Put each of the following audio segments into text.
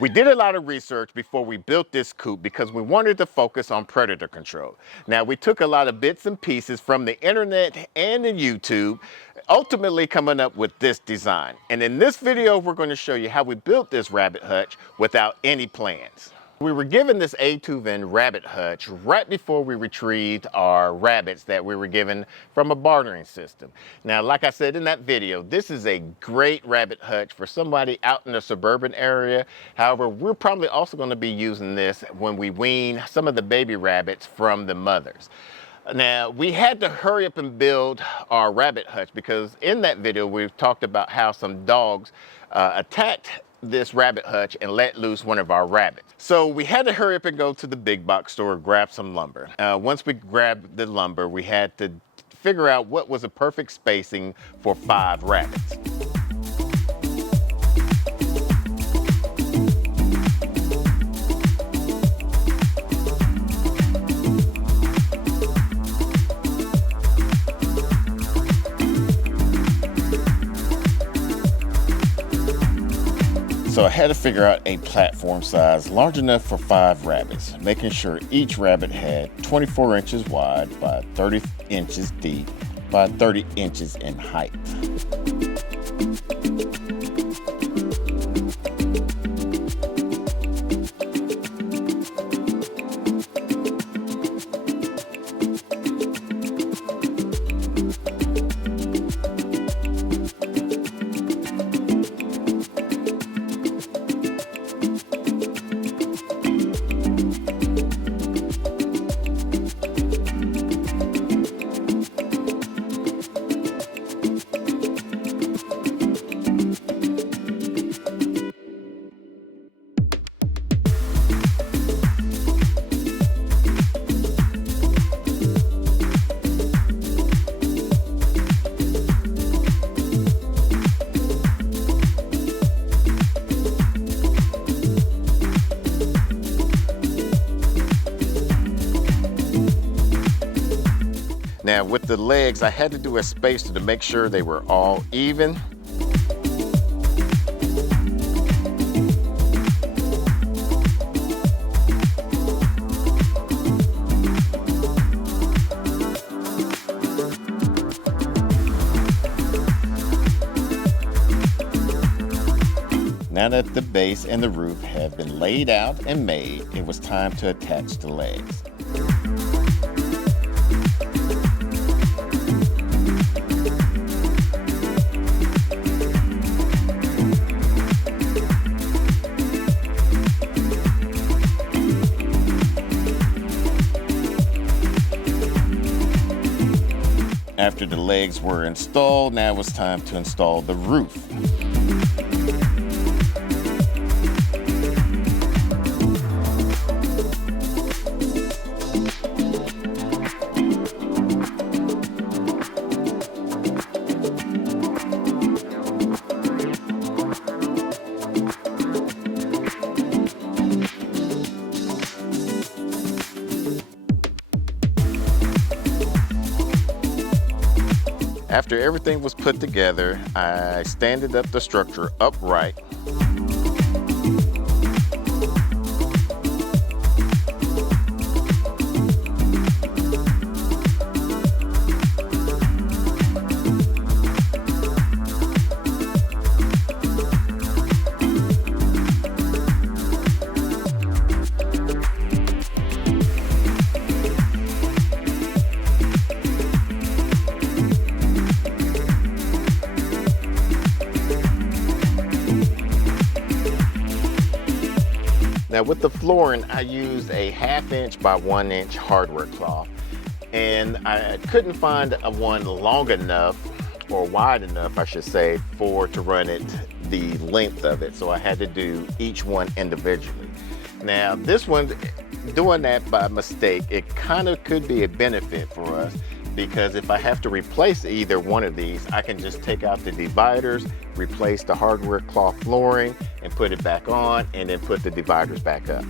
We did a lot of research before we built this coop because we wanted to focus on predator control. Now, we took a lot of bits and pieces from the internet and the YouTube, ultimately coming up with this design. And in this video, we're going to show you how we built this rabbit hutch without any plans. We were given this A2VIN rabbit hutch right before we retrieved our rabbits that we were given from a bartering system. Now, like I said in that video, this is a great rabbit hutch for somebody out in the suburban area. However, we're probably also going to be using this when we wean some of the baby rabbits from the mothers. Now, we had to hurry up and build our rabbit hutch because in that video, we've talked about how some dogs attacked this rabbit hutch and let loose one of our rabbits. So we had to hurry up and go to the big box store, grab some lumber. Once we grabbed the lumber, we had to figure out what was a perfect spacing for 5 rabbits. So I had to figure out a platform size large enough for 5 rabbits, making sure each rabbit had 24 inches wide by 30 inches deep by 30 inches in height. Now with the legs, I had to do a spacer to make sure they were all even. Now that the base and the roof have been laid out and made, it was time to attach the legs. After the legs were installed, now it was time to install the roof. After everything was put together, I standed up the structure upright. Now with the flooring, I used a 1/2 inch by 1 inch hardware cloth, and I couldn't find a one long enough, or wide enough I should say, to run it the length of it, so I had to do each one individually. Now this one, doing that by mistake, it kind of could be a benefit for us, because if I have to replace either one of these, I can just take out the dividers, replace the hardware cloth flooring, and put it back on, and then put the dividers back up.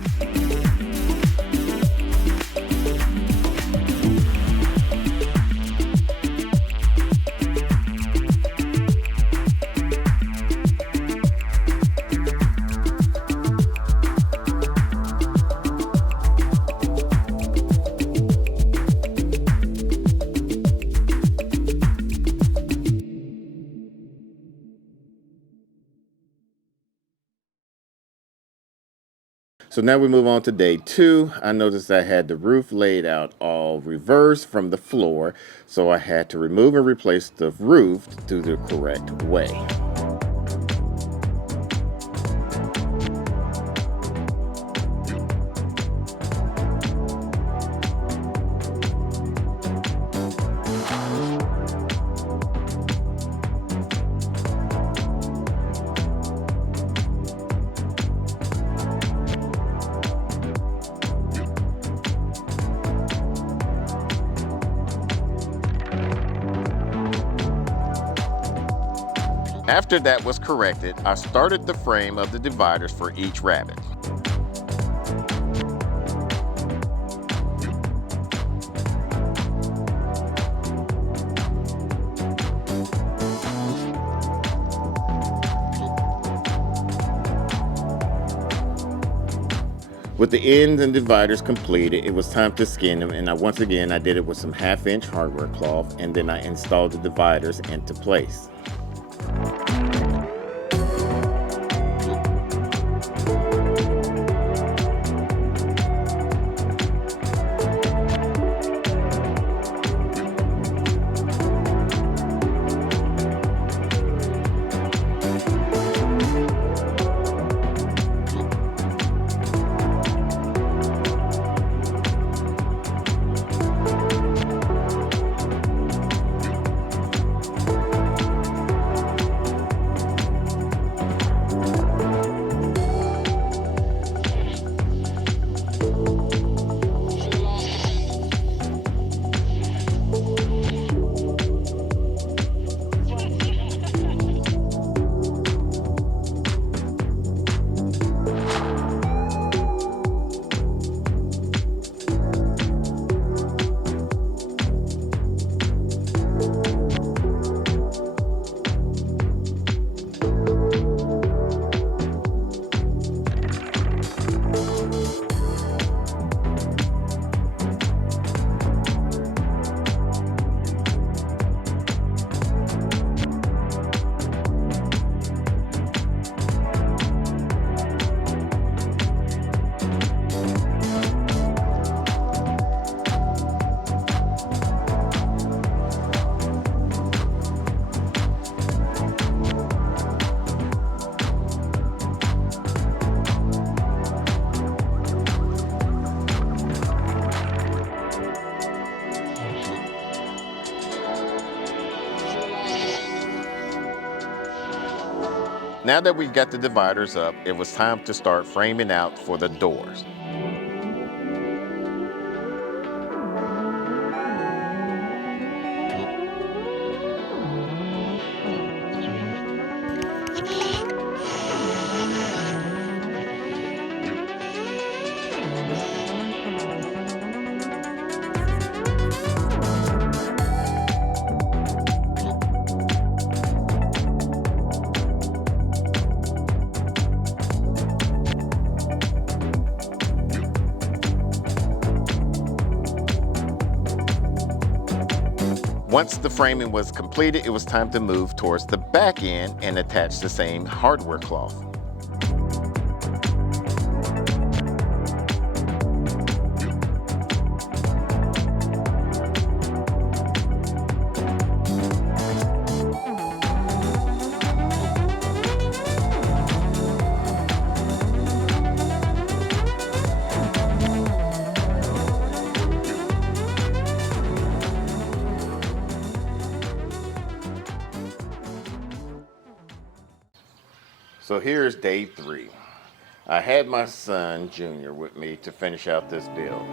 So now we move on to day 2. I noticed I had the roof laid out all reverse from the floor, so I had to remove and replace the roof through the correct way. After that was corrected, I started the frame of the dividers for each rabbit. With the ends and dividers completed, it was time to skin them, and once again I did it with some 1/2-inch hardware cloth, and then I installed the dividers into place. Now that we got the dividers up, it was time to start framing out for the doors. Once the framing was completed, it was time to move towards the back end and attach the same hardware cloth. So here's day 3. I had my son, Junior, with me to finish out this build.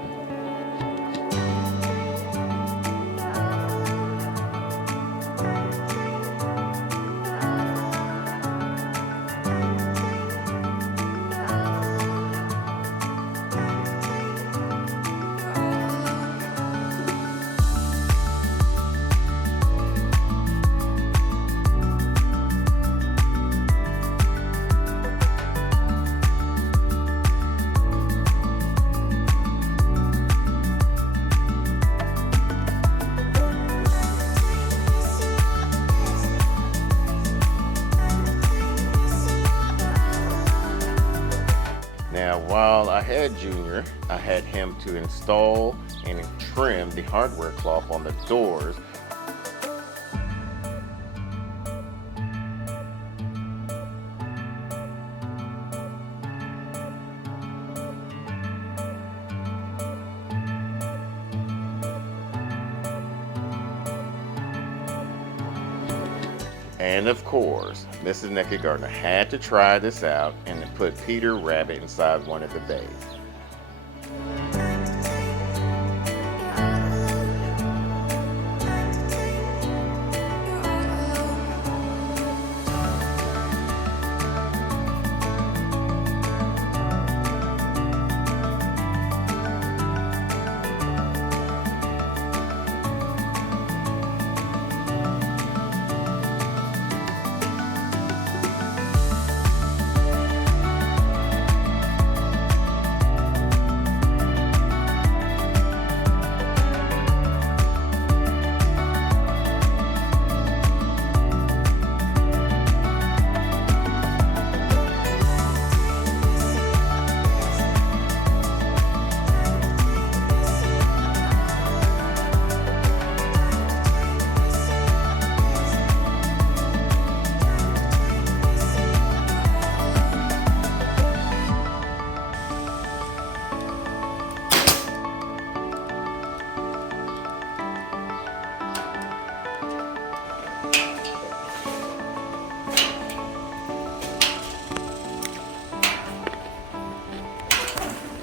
Now, while I had Junior, I had him to install and trim the hardware cloth on the doors. And of course, Mrs. Nakid Gardener had to try this out and put Peter Rabbit inside one of the bays.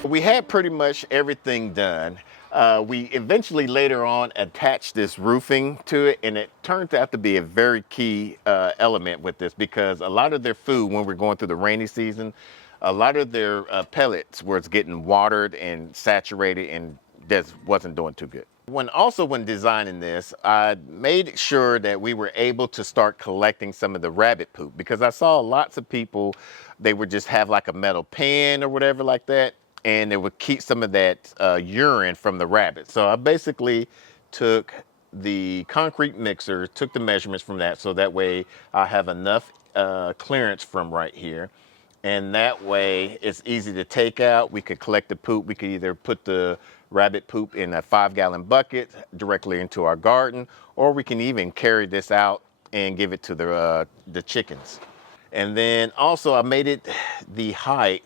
We had pretty much everything done. We eventually later on attached this roofing to it, and it turned out to be a very key element with this, because a lot of their food, when we're going through the rainy season, a lot of their pellets was getting watered and saturated and just wasn't doing too good. When designing this, I made sure that we were able to start collecting some of the rabbit poop, because I saw lots of people, they would just have like a metal pan or whatever like that, and it would keep some of that urine from the rabbit. So I basically took the concrete mixer, took the measurements from that, so that way I have enough clearance from right here. And that way it's easy to take out. We could collect the poop. We could either put the rabbit poop in a 5-gallon bucket directly into our garden, or we can even carry this out and give it to the chickens. And then also I made it the height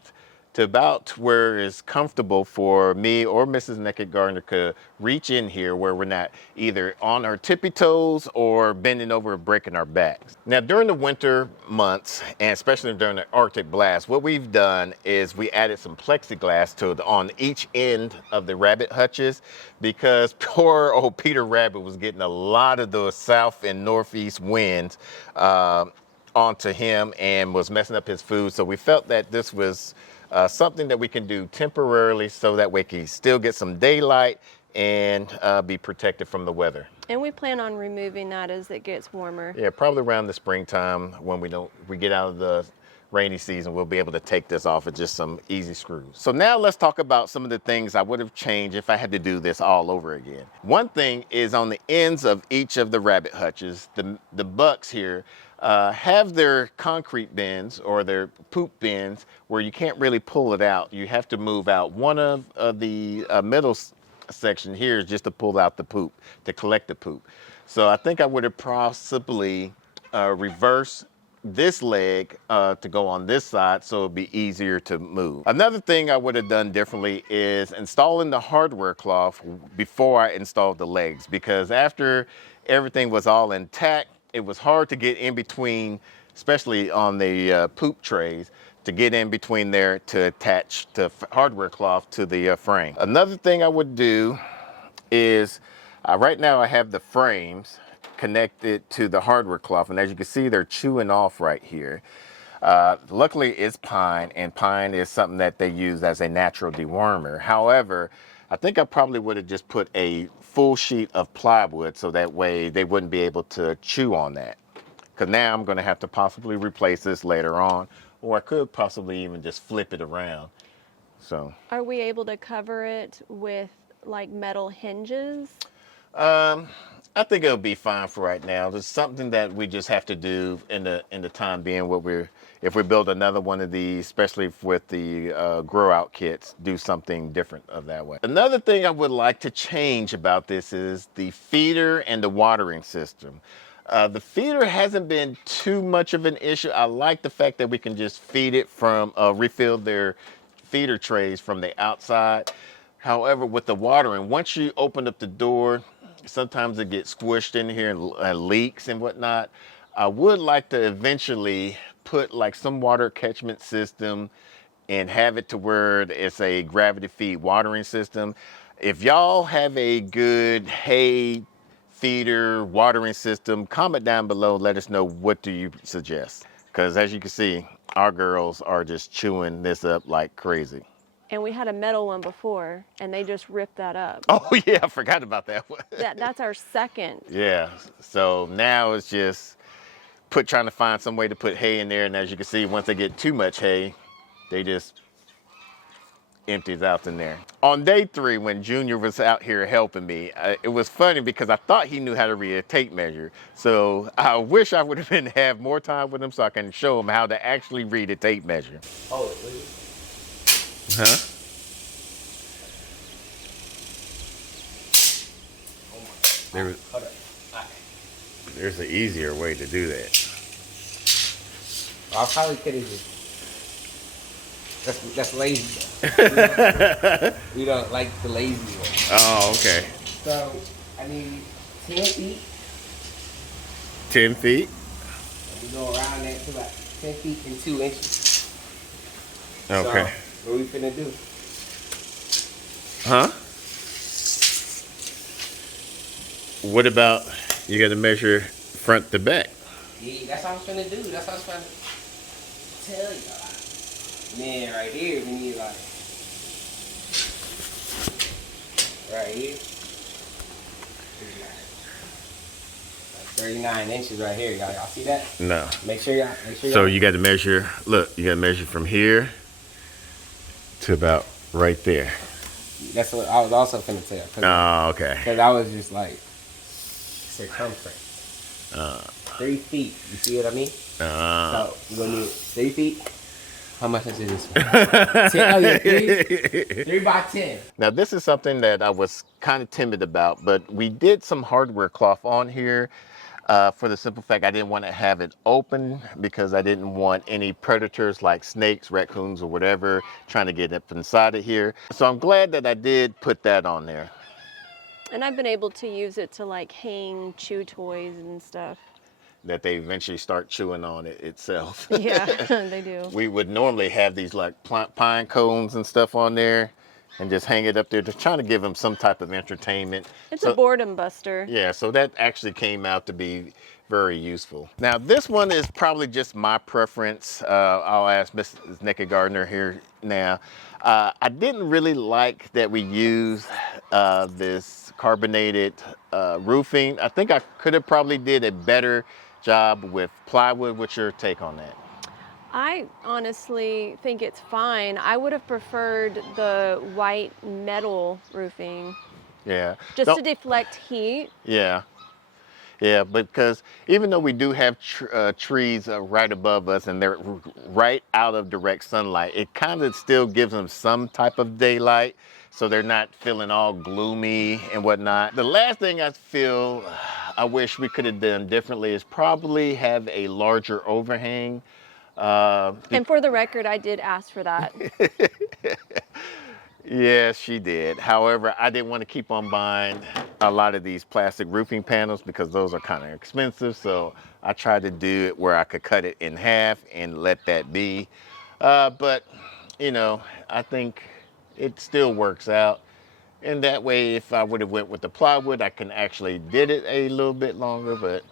to about where it's comfortable for me or Mrs. Nakid Gardener could reach in here, where we're not either on our tippy toes or bending over and breaking our backs. Now, during the winter months, and especially during the Arctic blast, what we've done is we added some plexiglass on each end of the rabbit hutches, because poor old Peter Rabbit was getting a lot of those south and northeast winds onto him and was messing up his food. So we felt that this was something that we can do temporarily, so that we can still get some daylight and be protected from the weather. And we plan on removing that as it gets warmer. Yeah, probably around the springtime, when we get out of the rainy season, we'll be able to take this off with just some easy screws. So now let's talk about some of the things I would have changed if I had to do this all over again. One thing is, on the ends of each of the rabbit hutches, the bucks here have their concrete bins or their poop bins where you can't really pull it out. You have to move out. One of the middle section here is just to pull out the poop, to collect the poop. So I think I would have possibly reversed this leg to go on this side, so it'd be easier to move. Another thing I would have done differently is installing the hardware cloth before I installed the legs, because after everything was all intact, it was hard to get in between, especially on the poop trays, to get in between there to attach the hardware cloth to the frame. Another thing I would do is, right now I have the frames connected to the hardware cloth, and as you can see, they're chewing off right here. Luckily it's pine, and pine is something that they use as a natural dewormer. However, I think I probably would have just put a full sheet of plywood, so that way they wouldn't be able to chew on that. Because now I'm going to have to possibly replace this later on, or I could possibly even just flip it around. So, are we able to cover it with like metal hinges? I think it'll be fine for right now. There's something that we just have to do in the time being. If we build another one of these, especially with the grow out kits, do something different of that way. Another thing I would like to change about this is the feeder and the watering system. The feeder hasn't been too much of an issue. I like the fact that we can just feed it from, refill their feeder trays from the outside. However, with the watering, once you open up the door, sometimes it gets squished in here and leaks and whatnot. I would like to eventually put like some water catchment system and have it to where it's a gravity feed watering system. If y'all have a good hay feeder watering system, comment down below. Let us know, what do you suggest? Because as you can see, our girls are just chewing this up like crazy. And we had a metal one before, and they just ripped that up. Oh yeah, I forgot about that one. That's our second. Yeah, so now it's just trying to find some way to put hay in there, and as you can see, once they get too much hay, they just empties out in there. On day 3, when Junior was out here helping me, it was funny because I thought he knew how to read a tape measure. So I wish I would have more time with him so I can show him how to actually read a tape measure. Oh, really? Huh? There's an easier way to do that. I probably could have just. That's lazy. We don't like the lazy one. Oh, okay. So I need 10 feet. 10 feet? And we go around that to like 10 feet and 2 inches. Okay. So, what we finna do? Huh? What about, you got to measure front to back? Yeah, that's what I was finna do. That's what I was finna tell y'all. Man, right here, we need like. Right here. Like 39 inches right here, y'all. Y'all see that? No. Make sure y'all. So you got to measure, look, you got to measure from here to about right there. That's what I was also finna tell. Oh, okay. Because I was just like, circumference. 3 feet. You see what I mean? So we're gonna need 3 feet. How much is this one? 10, oh yeah, 3 by 10. Now this is something that I was kind of timid about, but we did some hardware cloth on here for the simple fact I didn't want to have it open because I didn't want any predators like snakes, raccoons, or whatever trying to get up inside of here. So I'm glad that I did put that on there. And I've been able to use it to like hang chew toys and stuff. That they eventually start chewing on it itself. Yeah, they do. We would normally have these like pine cones and stuff on there and just hang it up there, just trying to give them some type of entertainment. It's a boredom buster. Yeah, so that actually came out to be very useful. Now this one is probably just my preference. I'll ask Mrs. Nakid Gardener here now. I didn't really like that we use this carbonated roofing. I think I could have probably did a better job with plywood. What's your take on that? I honestly think it's fine. I would have preferred the white metal roofing. Yeah. Just to deflect heat. Yeah. Yeah, because even though we do have trees right above us and they're right out of direct sunlight, it kind of still gives them some type of daylight, so they're not feeling all gloomy and whatnot. The last thing I feel I wish we could have done differently is probably have a larger overhang. And for the record, I did ask for that. Yes, she did. However, I didn't want to keep on buying a lot of these plastic roofing panels because those are kind of expensive. So I tried to do it where I could cut it in half and let that be. But, you know, I think it still works out. And that way, if I would have went with the plywood, I can actually did it a little bit longer, but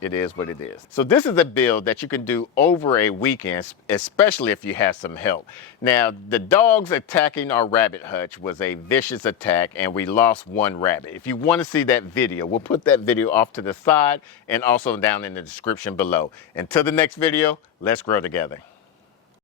it is what it is. So this is a build that you can do over a weekend, especially if you have some help. Now, the dogs attacking our rabbit hutch was a vicious attack and we lost one rabbit. If you want to see that video, we'll put that video off to the side and also down in the description below. Until the next video, let's grow together.